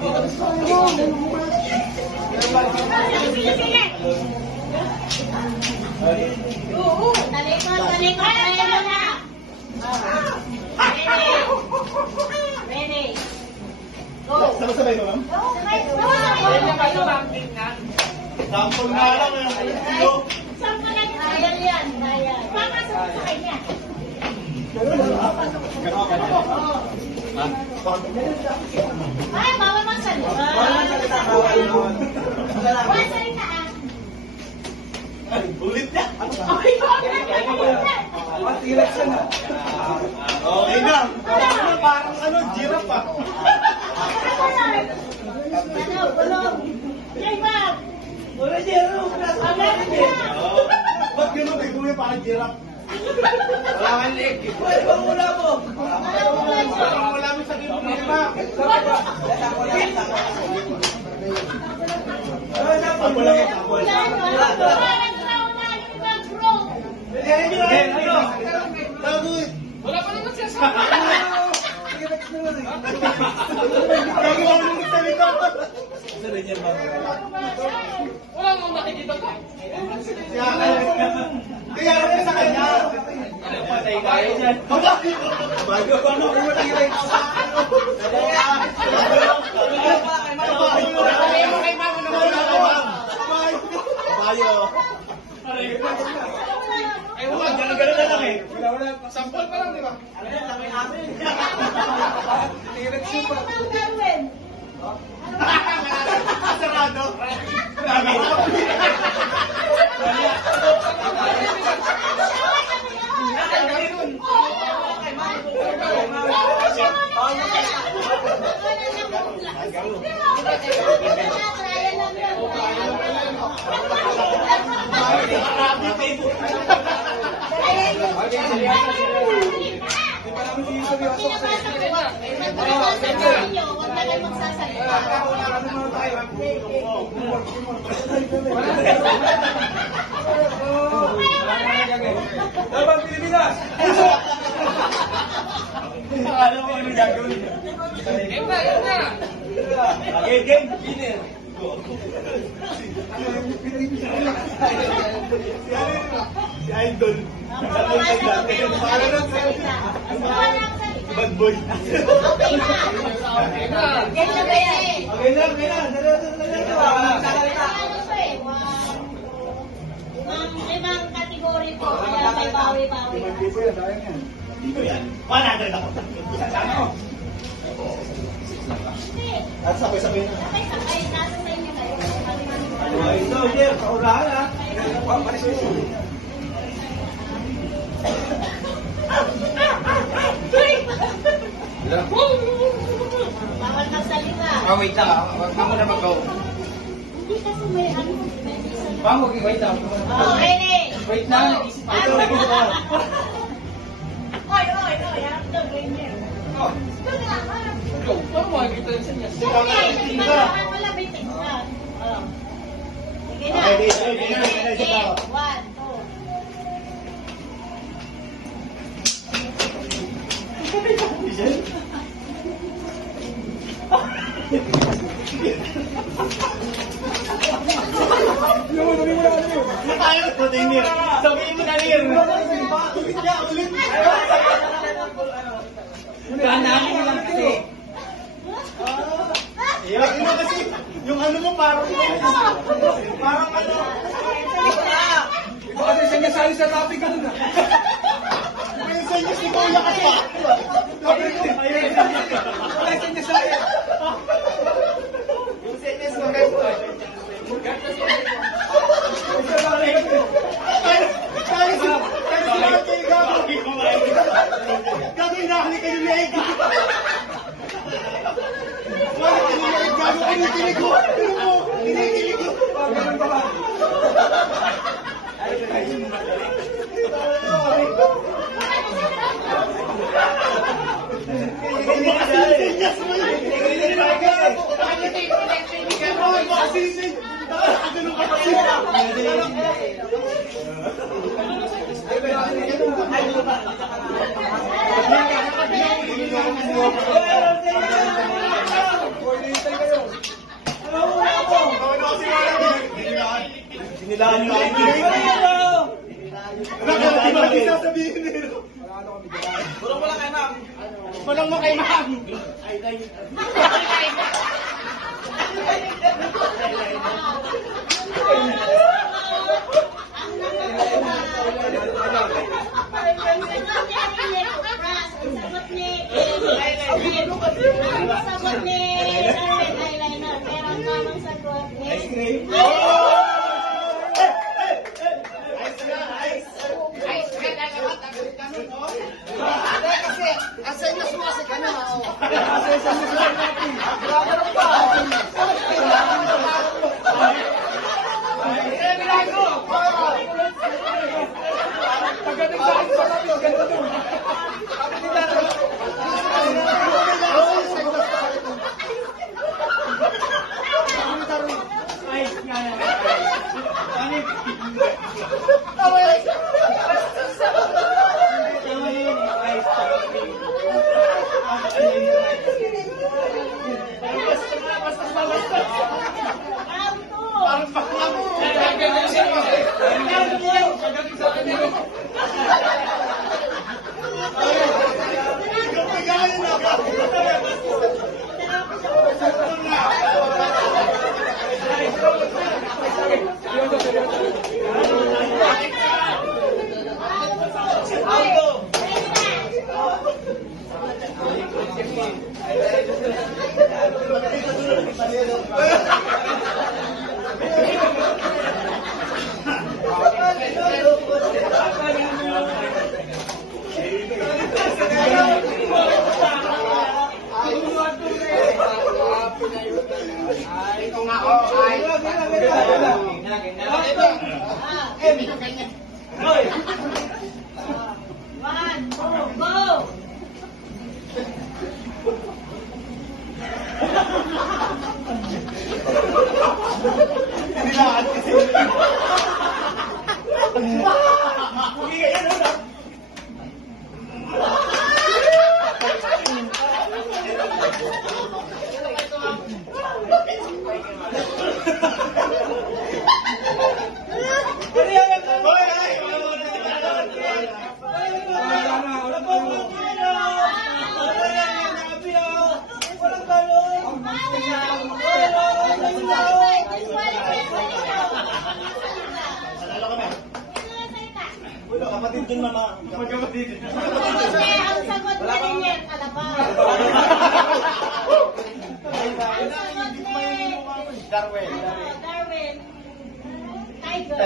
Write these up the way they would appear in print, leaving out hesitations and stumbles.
Ready. Go. Sabay mo, ma'am? Sampol nga lang yung kilo. Sampol lang. Ayan yan. Papasok sa kanya. Ay, bawal magsalita. Bawal salita ah. Ulit niya. Ay, Matilas ka na. Okay na. Parang ano, giraffe ah. ano, bulong. Jay, Bob. Wala giraffe. Ba't gano'n? Bigyan parang giraffe. Wala kang leg. Pwede bang mula mo? Parang wala mo sa gilong mo, di ba? Tapos lang yan, tapos. Wala pa naman siya sa gagawa mo ng salita. Wala mong nakikita ko. Kaya rin sa kanya. Patay kayo dyan. Bago pa mo kung matay ka sa wala, gano'n na lang eh. Sampol pa lang, di ba? Ano yan, laki namin. Tirek super. Ano ang gawin? Sarado. Laban Pilipinas! Alam mo ano gagawin niya? Game na! Game! Winner! Si Idol. Bad boy. Okay na ba yan? Okay lang. Limang kategory po, kaya may bawi-bawi. Dito yan. 100 ako. Sasama ko. Hindi. At sabay-sabay na. Sabay-sabay, nasa sa inyo kayo. Ito, Jeff, kaulahan ha. Papalis ko. Bawal magsalita. Wait lang ha. Huwag ka muna mag-go. Hindi kasi may ano. Wait lang. Oh, ready? Wait lang, nag-isip ako. Oy, I'm the winner. Ito na, harap. Go. Paano makikita yun sa niya? Sige, wala bitin na. Oh. Sige na. Okay, 1, 2. Tayo ko din niya. Sabihin mo na rin. Ulit. Ganahin mo lang kasi. Yung kasi, yung ano mo parang ano. Ito kasi siya niya sali sa topic ka dun ha. Minsan niya si Kuya kasi. Wala siya niya sali. Yung senyas mo guys. Gagawin na halik kayo na egg. Halik kayo na egg. Gagawin kinikilig mo. Kinikilig mo. Ganun ba ba? Senyas mo yun. Makasisig. Ganun ka kasi. Coordinate kayo. Sinilaan nyo lang. Bakit di sasabihin nila? Walang wala kay ma'am. Walang mo kay ma'am. Sagot ni eyeliner, pero ang tamang sagot Ice cream. One, two, go! Sinilaan kasi. Pugi ka yan, ano? Kapatid dun, mama. Magkapatid. Kasi ang sagot ni Linier, kalabaw. Ang sagot ni Darwin. Darwin, tiger.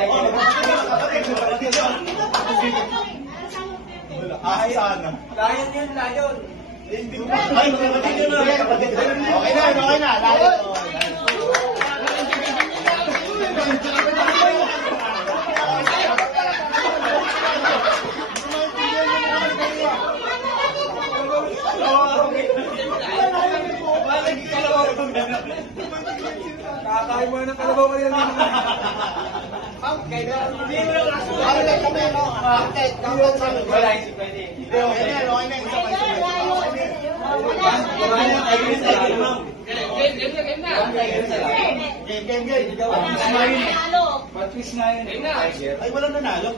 Kapatid yun. Ang sagot ni Ay, sana. Lion yun, lion. Hindi ko. Ay, kapatid yun. Kapatid yun. Okay na, okay na. Lahat. Kakakain mo ng kalabaw kayo. Patwist nga yun. Ay, walang nanalo.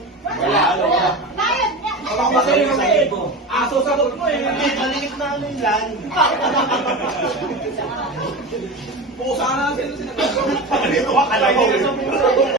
Aso sagot mo eh. Maliit na ano yung lan. Pusa na sila. Dito ka kalabaw.